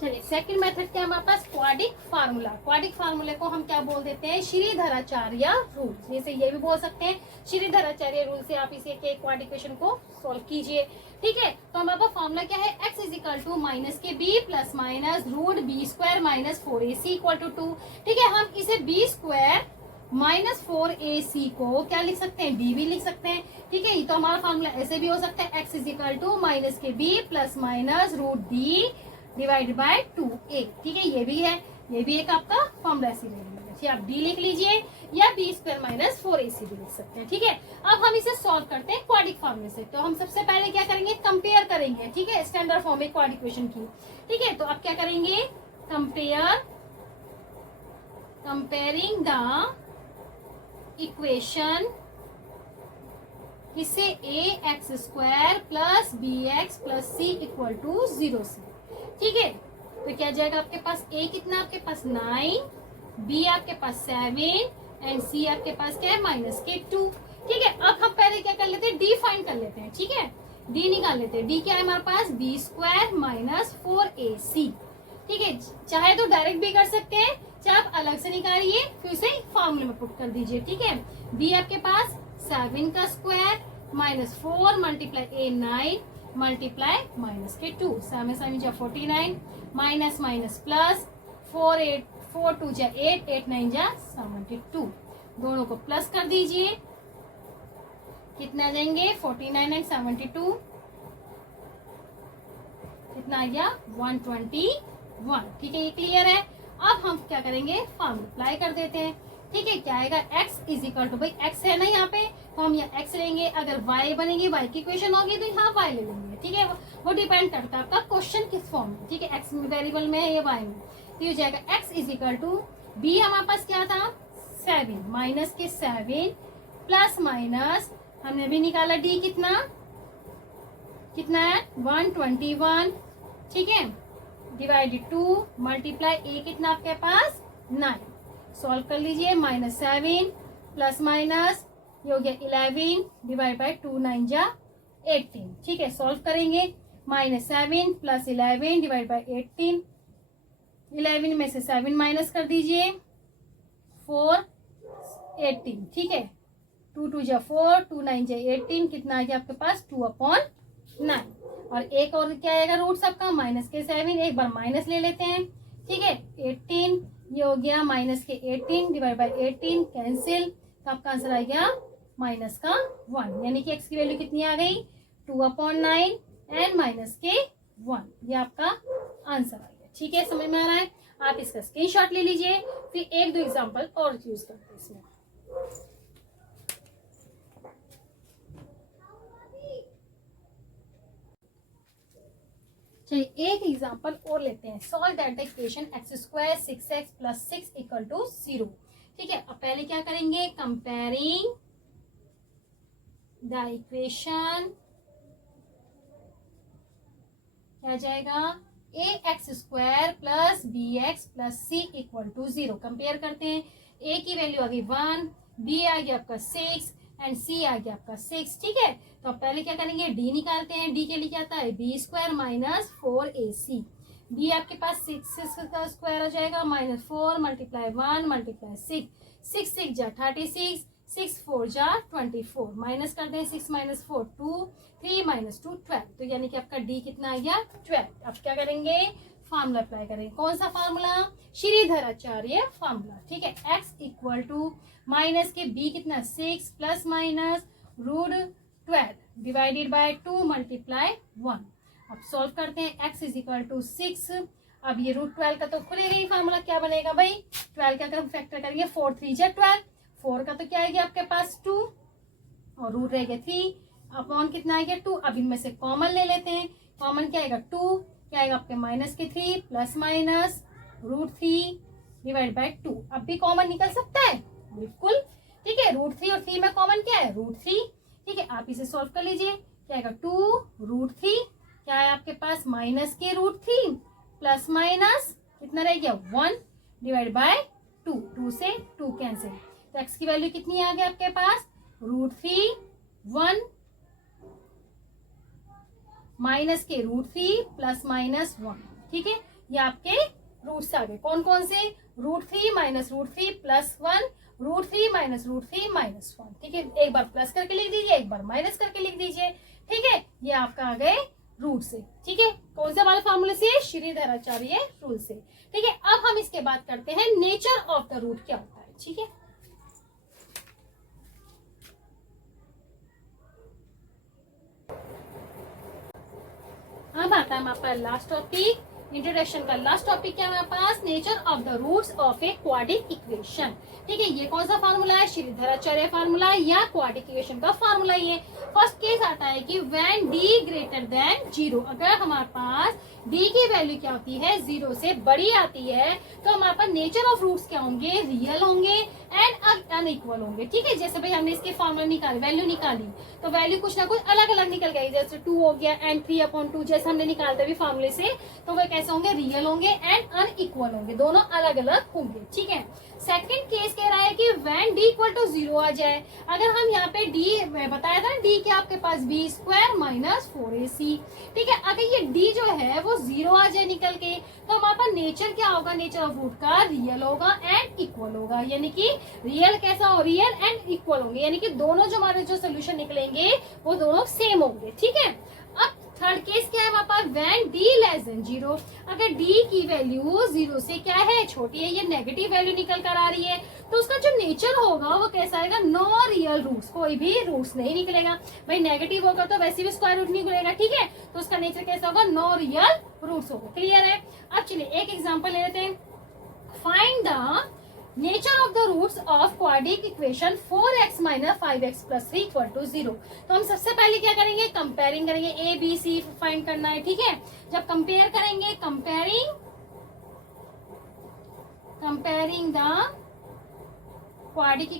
चलिए second method क्या है हमारे पास, क्वाड्रिक फार्मूला। क्वाड्रिक फार्मूले को हम क्या बोल देते हैं, श्रीधराचार्य रूल। जैसे ये भी बोल सकते हैं श्रीधराचार्य रूल से आप इसे के क्वाड्रिक इक्वेशन को सॉल्व कीजिए। ठीक है, तो हमारे पास फार्मूला क्या है, x is equal to minus के b plus minus root b square minus 4ac equal to 2। ठीक है, हम इसे बी स्क्वायर माइनस 4ac को क्या लिख सकते हैं, डी भी लिख सकते हैं। ठीक है, तो हमारा फार्मूला ऐसे भी हो सकता है, x is equal to minus के b plus minus root D divided by 2a। ठीक है, ये भी है, ये भी एक आपका फॉर्मूला ऐसे ले लीजिए, आप डी लिख लीजिए या बी स्क्वायर माइनस 4ac भी लिख सकते हैं। ठीक है, अब हम इसे सॉल्व करते हैं क्वाड्रिक फार्मूले से। तो हम सबसे पहले क्या करेंगे, कंपेयर करेंगे। ठीक है, स्टैंडर्ड फॉर्म में क्वाड्रिक इक्वेशन की। ठीक है, तो अब क्या करेंगे, कंपेयरिंग द इक्वेशन किससे, ax square plus bx plus c equal to 0 से। ठीक है, तो क्या जाएगा आपके पास, a कितना आपके पास 9, b आपके पास 7 एंड c आपके पास क्या है माइनस के 2। ठीक है, अब हम पहले क्या कर लेते हैं, d फाइंड कर लेते हैं। ठीक है, d निकाल लेते हैं। d क्या है हमारे पास, b स्क्वायर माइनस 4ac। ठीक है, चाहे तो डायरेक्ट भी कर सकते हैं, चाहे आप अलग से निकालिए फिर उसे फॉर्मूले में पुट कर दीजिए। ठीक है, b आपके पास 7 का square minus 4 multiply a 9 multiply minus के 2, 7 7 जा 49 माइनस माइनस प्लस 4 2 जा 8 8 9 जा 72, दोनों को प्लस कर दीजिए, कितना आ जाएंगे 49 एंड 72, कितना आ गया 121। ठीक है, ये क्लियर है। अब हम क्या करेंगे, फॉर्मूला अप्लाई कर देते हैं। ठीक है, क्या आएगा, x इज इक्वल टू, भाई x है ना यहाँ पे, तो हम यहाँ x लेंगे। अगर y बनेगी, y की इक्वेशन होगी तो यहाँ y ले लेंगे। ठीक है, वो डिपेंड करता है आपका क्वेश्चन किस फॉर्म में। ठीक है, x वेरिएबल में है या y में, तो ये जाएगा x is equal to, b हमारे पास क्या था 7 माइनस के 7 प्लस माइनस हमने भी निकाला d कितना है 121। ठीक है, डिवाइडेड 2 मल्टीप्लाई a कितना आपके पास 9, सॉल्व कर लीजिए, माइनस 7 प्लस माइनस ये हो गया 11 डिवाइड बाय 2 9 जा 18। ठीक है, सॉल्व करेंगे, माइनस 7 प्लस 11 डिवाइड बाय 18, 11 में से 7 माइनस कर दीजिए 4 18। ठीक है, 2 2 जा 4 2 9 जा 18, कितना आ गया आपके पास 2/9। और एक और क्या आएगा रूट सबका, माइनस के 7, एक बार माइनस ले लेते हैं। ठीक है, 18 ये हो गया माइनस के 18 डिवाइड बाय 18 कैंसिल, तो आपका आंसर आ गया माइनस का 1, यानी कि x की वैल्यू कितनी आ गई 2/9 एंड माइनस के 1, ये आपका आंसर आ गया। ठीक है, समझ में आ रहा है, आप इसका स्क्रीनशॉट ले लीजिए, फिर एक दो एग्जांपल और यूज करते हैं इसमें। चलिए एक एग्जांपल और लेते हैं, solve that the equation x square 6x plus 6 equal to 0। ठीक है, अब पहले क्या करेंगे, कंपेयरिंग द इक्वेशन, क्या जाएगा ax square plus bx plus c equal to 0। Compare करते हैं, a की वैल्यू आ गई 1, b आ गया आपका 6 एंड c आ गया आपका 6। ठीक है, तो अब पहले क्या करेंगे, d निकालते हैं। d के लिए क्या आता है b square minus 4ac, b आपके पास 6 का स्क्वायर आ जाएगा माइनस 4 मल्टीप्लाई 1 मल्टीप्लाई 6 6 6 जा 36 6 4 जा 24, माइनस कर दें 6 माइनस 4 2 3 माइनस 2 12, तो यानी कि आपका d कितना आ गया 12। अब क्या करेंगे, फार्मूला अप्लाई करेंगे। कौन सा फार्मूला, श्रीधराचार्य फार्मूला। ठीक है, x इक्वल टू माइनस के b कितना 6 plus minus root 12 divided by 2 multiply 1। अब सॉल्व करते हैं, x इज इक्वल टू 6, अब ये रूट 12 का तो खुलेगा ही फार्मूला, क्या बनेगा भाई 12 का हम फैक्टर करेंगे 4 3 जा 12, 4 का तो क्या आएगा आपके पास 2 और रूट रहेगा 3 अपॉन कितना आएगा 2। अब इनमें से कॉमन ले लेते हैं, कॉमन क्या आएगा 2, क्या आएगा आपके माइनस के 3 plus minus root 3 divide by 2। अब भी कॉमन निकल सकता है बिल्कुल। ठीक है, रूट 3 और 3 में कॉमन क्या है रूट 3। ठीक है, आप इसे सॉल्व कर लीजिए, क्या आएगा 2 रूट 3, क्या है आपके पास माइनस के रूट 3 प्लस माइनस कितना रह गया 1 डिवाइड बाय 2, 2 से 2 कैंसिल, तो x की वैल्यू कितनी आ गई आपके पास रूट 3 1 माइनस के रूट 3 प्लस माइनस 1। ठीक है, ये आपके रूट्स आ गए। कौन कौन से? √3 माइनस √3 प्लस 1, √3 माइनस √3 माइनस 1। ठीक है, एक बार प्लस करके लिख दीजिए, एक बार माइनस करके लिख दीजिए। ठीक है, ये आपका आ गए रूट से। ठीक है, कौन से वाले फार्मूले से? श्रीधराचार्य रूल से। ठीक है, अब हम इसके बाद करते हैं नेचर ऑफ द रूट क्या होता है। ठीक है, अब आता है हमारे पास लास्ट टॉपिक, इंट्रोडक्शन का लास्ट टॉपिक क्या है हमारे पास? Nature of the roots of a quadric equation. ठीक है, ये कौन सा फार्मूला है? श्रीधराचार्य फार्मूला या क्वाड्रिक इक्वेशन का फार्मूला। ये फर्स्ट केस आता है कि व्हेन d ग्रेटर देन 0, अगर हमारे पास d की वैल्यू क्या होती है? 0 से बड़ी आती है, तो हमारे पास नेचर ऑफ रूट्स क्या होंगे? रियल होंगे एंड अनइक्वल होंगे। ठीक है, जैसे भाई हमने इसके फॉर्मूला निकाली, वैल्यू निकाली, तो वैल्यू कुछ ना कुछ अलग अलग निकल गई, जैसे 2 हो गया एंड 3/2 जैसे हमने निकालते भी फॉर्मूले से, तो वो कैसे होंगे? रियल होंगे एंड अनइक्वल होंगे, दोनों अलग अलग होंगे। ठीक है, सेकंड केस कह रहा है कि व्हेन d इक्वल टू 0 आ जाए, अगर हम यहाँ पे d बताया था ना, d क्या आपके पास? b² minus 4ac। ठीक है, अगर ये d जो है वो 0 आ जाए निकल के, तो हमारे पास नेचर क्या होगा? नेचर ऑफ रूट का रियल होगा एंड इक्वल होगा, यानी कि रियल कैसा हो? रियल एंड इक्वल होंगे, यानी कि दोनों जो हमारे जो सोल्यूशन निकलेंगे वो दोनों सेम होंगे। ठीक है, अब थर्ड केस क्या है हमारे पास? व्हेन d लेस देन 0, अगर d की वैल्यू 0 से क्या है? छोटी है, ये नेगेटिव वैल्यू निकल कर आ रही है, तो उसका जो नेचर होगा वो कैसा आएगा? नो रियल रूट्स, कोई भी रूट्स नहीं निकलेगा। भाई नेगेटिव होगा तो वैसे भी स्क्वायर रूट निकलेगा। ठीक है, तो उसका नेचर कैसा होगा? नो रियल रूट्स होगा। क्लियर है? अब चलिए एक एग्जाम्पल ले लेते हैं। Find the nature of the roots of quadratic equation 4x minus 5x plus 3 equal to 0। तो हम सबसे पहले क्या करेंगे? कंपेयरिंग करेंगे, ए बी सी फाइंड करना है। ठीक है, जब कंपेयर करेंगे, comparing the quadratic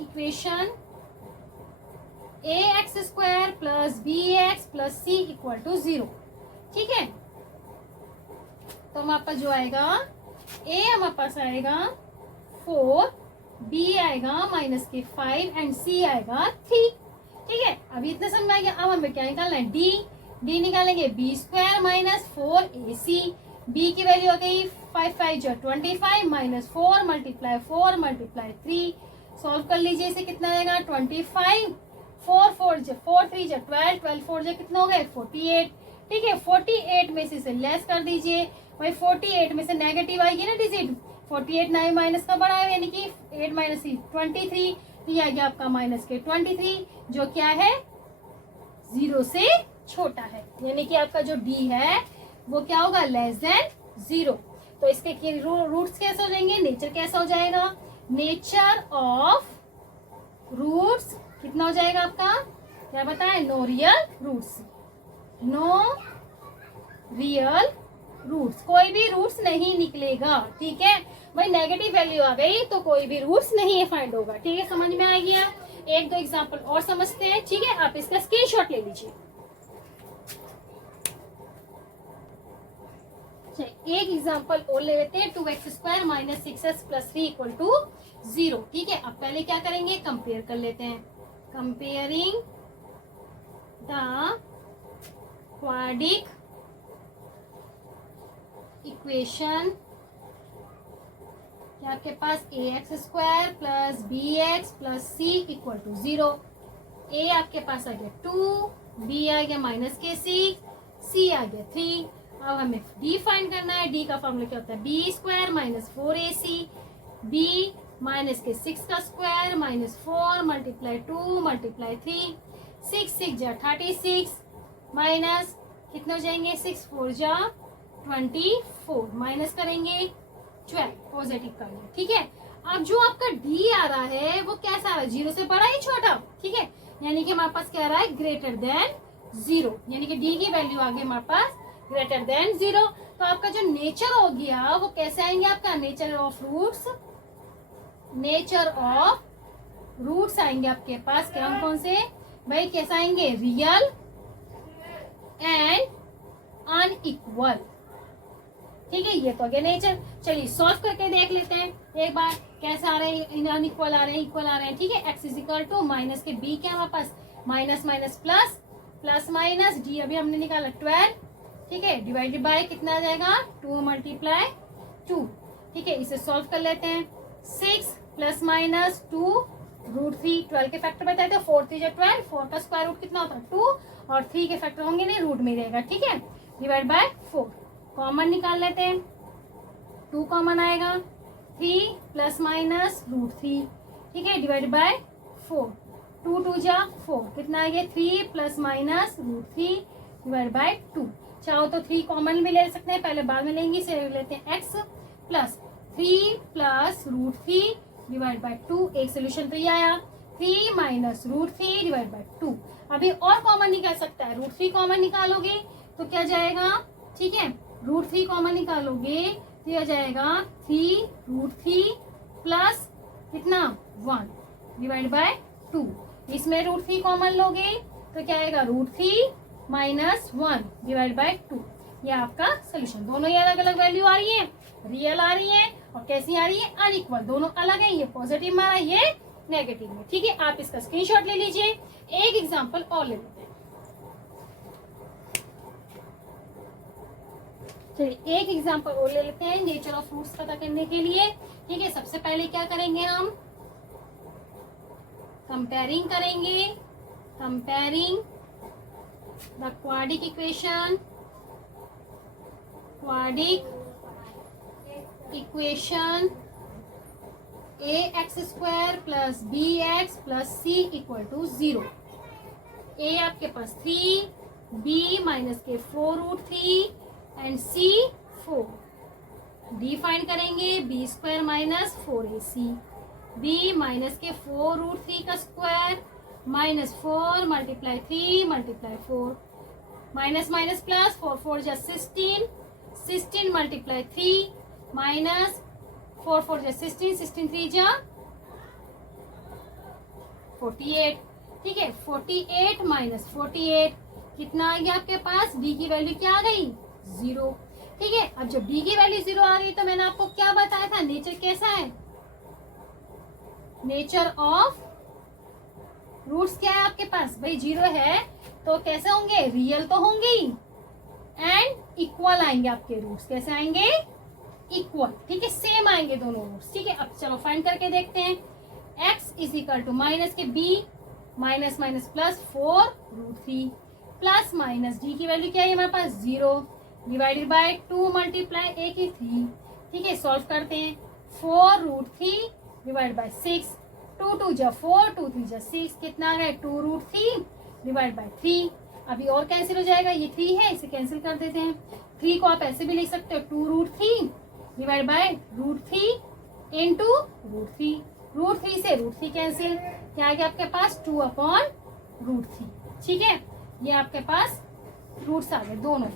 equation ax² plus bx plus c equal to 0। ठीक है, तो हमारे पास जो आएगा a हमारे पास आएगा 4, b आएगा -5 एंड c आएगा 3। ठीक है, अभी इतना समझ में आ गया। अब हमें क्या निकालना है? d निकालेंगे b² माइनस 4ac, b की वैल्यू आ गई 5 5 जो 25 माइनस 4 मल्टीप्लाई 4 मल्टीप्लाई 3। सॉल्व कर लीजिए, इसे कितना आएगा? 25, 4 4 जो 4 3 जो 12, 12 4 जो कितना हो गए? 48। ठीक है, 48 में से इसे लेस कर दीजिए। भाई 48 में से नेगेटिव आएगी ना डिजिट, 48 9 माइनस का बड़ा है, यानी कि 8 माइनस 23, तो ये आ गया आपका -23, जो क्या है? 0 से छोटा है, यानी कि आपका जो d है वो क्या होगा? Less than 0। तो इसके रूट्स कैसे हो जाएंगे? नेचर कैसा हो जाएगा? नेचर ऑफ रूट्स कितना हो जाएगा आपका? क्या बताएं? No real roots, no real roots, कोई भी रूट्स नहीं निकलेगा। ठीक है, भाई नेगेटिव वैल्यू आ गई तो कोई भी रूट्स नहीं फाइंड होगा। ठीक है, समझ में आ गया? एक दो एग्जांपल और समझते हैं। ठीक है, आप इसका स्क्रीनशॉट ले लीजिए। एक एग्जांपल और ले लेते हैं, 2x² minus 6x plus 3 equal to 0। ठीक है, अब पहले क्या करेंगे? कंपेयर कर लेते हैं। कंपेयरिंग द क्वाड्रिक इक्वेशन, क्या आपके पास? ax² plus bx plus c equal to 0। a आपके पास आ गया 2, b आ गया -6, c आ गया 3। अब हमें d फाइंड करना है। d का फॉर्मूला क्या होता है? b² माइनस 4ac, b -6 का स्क्वायर माइनस 4 मल्टीप्लाई 2 मल्टीप्लाई 3, 6 6 जा 36 माइनस कितने हो जाएंगे? 6 4 जा 24, माइनस करेंगे 12, पॉजिटिव करेंगे। ठीक है, अब जो आपका d आ रहा है वो कैसा आ रहा है? 0 से बड़ा ही छोटा। ठीक है, यानी कि हमारे पास क्या आ रहा है? ग्रेटर देन 0, यानी कि d की वैल्यू आ गई हमारे पास ग्रेटर देन 0। तो आपका जो नेचर हो गया वो कैसे आएंगे? आपका nature of roots, nature of roots आएंगे आपके पास कौन से? भाई कैसा आएंगे? Real and unequal. ठीक है, ये तो हो गया नेचर। चलिए सॉल्व करके देख लेते हैं एक बार कैसा आ रहे हैं? अनइक्वल आ रहे हैं, इक्वल आ रहे हैं। ठीक है, x is equal to minus के b क्या हमारे पास? Minus minus plus plus minus D अभी हमने निकाला 12, ठीक है, डिवाइडेड बाय कितना आ जाएगा 2 मल्टीप्लाई 2, ठीक है, इसे सॉल्व कर लेते हैं। 6 प्लस माइनस 2 रूट 3, 12 के फैक्टर बताए थे, 4 3 12, 4 का स्क्वायर रूट कितना होता है 2, और 3 के फैक्टर होंगे नहीं, रूट में रहेगा, ठीक है, डिवाइड बाय 4। कॉमन निकाल लेते हैं, 2 कॉमन आएगा, 3 प्लस माइनस रूट 3, ठीक है, डिवाइड बाय 4, 2 2 जा 4, कितना आएगा 3 plus minus root 3 divide by 2। चाहो तो 3 कॉमन भी ले सकते हैं, पहले बाद में लेंगे, इसे लेते हैं x plus 3 plus root 3 divide by 2। एक सोल्यूशन तो ये आया, 3 माइनस रूट 3 डिवाइड बाय 2। अभी और कॉमन निकाल सकता है, रूट 3 कॉमन निकालोगे तो क्या जाएगा, ठीक है, रूट 3 कॉमन निकालोगे तो यह जाएगा 3 रूट 3 प्लस कितना 1 डिवाइड बाय 2। इसमें रूट 3 कॉमन लोगे तो क्या आएगा रूट 3 माइनस 1 डिवाइड बाय 2। ये आपका सोल्यूशन। दोनों ये अलग अलग वैल्यू आ रही है, रियल आ रही है और कैसी आ रही है अनइक्वल, दोनों अलग है, ये पॉजिटिव में आ रहा है, ये नेगेटिव में, ठीक है। आप इसका स्क्रीनशॉट ले लीजिए। एक एग्जांपल और ले लेते हैं, चलिए एक एग्जांपल और ले लेते हैं नेचर ऑफ फ्रूट्स पता करने के लिए, ठीक है। सबसे पहले क्या करेंगे हम, कंपेयरिंग करेंगे, comparing the quadratic equation, quadratic equation ax square plus bx plus c equal to 0। a आपके पास 3, b माइनस के 4 root 3 and c 4। d find करेंगे, b square minus 4ac, b minus के 4 रूट 3 का square minus 4 multiply 3 multiply 4, minus minus plus 4 4 जा 16, 16 multiply 3 minus 4 4 जा 16, 16 3 जा 48, ठीक है। 48 माइनस 48 कितना आ गया आपके पास, d की वैल्यू क्या आ गई 0, ठीक है। अब जब d की वैल्यू 0 आ गई तो मैंने आपको क्या बताया था, नेचर कैसा है, नेचर ऑफ रूट्स क्या है आपके पास भाई 0 है तो कैसे होंगे, रियल तो होंगे ही एंड इक्वल आएंगे आपके रूट्स, कैसे आएंगे इक्वल, ठीक है, सेम आएंगे दोनों रूट्स, ठीक है। अब चलो फाइंड करके देखते हैं, x is equal to minus के b minus minus plus 4 root 3 plus minus d की वैल्यू क्या है हमारे पास 0 डिवाइडेड बाय 2 मल्टीप्लाई a की 3, ठीक है। सॉल्व करते हैं, 4 रूट 3 डिवाइड बाय 6, 2 2 जा 4 2 3 जा 6, कितना आ गया 2 रूट 3 डिवाइड बाय 3। अभी और कैंसिल हो जाएगा, ये 3 है इसे कैंसिल कर देते हैं, 3 को आप ऐसे भी लिख सकते हो 2 root 3 divide by root 3 into root 3, root 3 से रूट 3 कैंसिल, क्या आ गया आपके पास 2 अपॉन रूट 3, ठीक है। ये आपके पास रूट्स आ गए दोनों,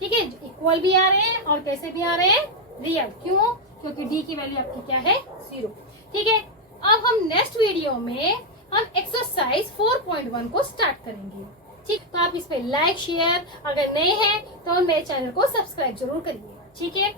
ठीक है, इक्वल भी आ रहे हैं और कैसे भी आ रहे हैं रियल, क्यों, क्योंकि d की वैल्यू आपकी क्या है 0, ठीक है। अब हम नेक्स्ट वीडियो में हम एक्सरसाइज 4.1 को स्टार्ट करेंगे, ठीक। तो आप इस पे लाइक शेयर, अगर नए हैं तो मेरे चैनल को सब्सक्राइब जरूर करिएगा, ठीक है।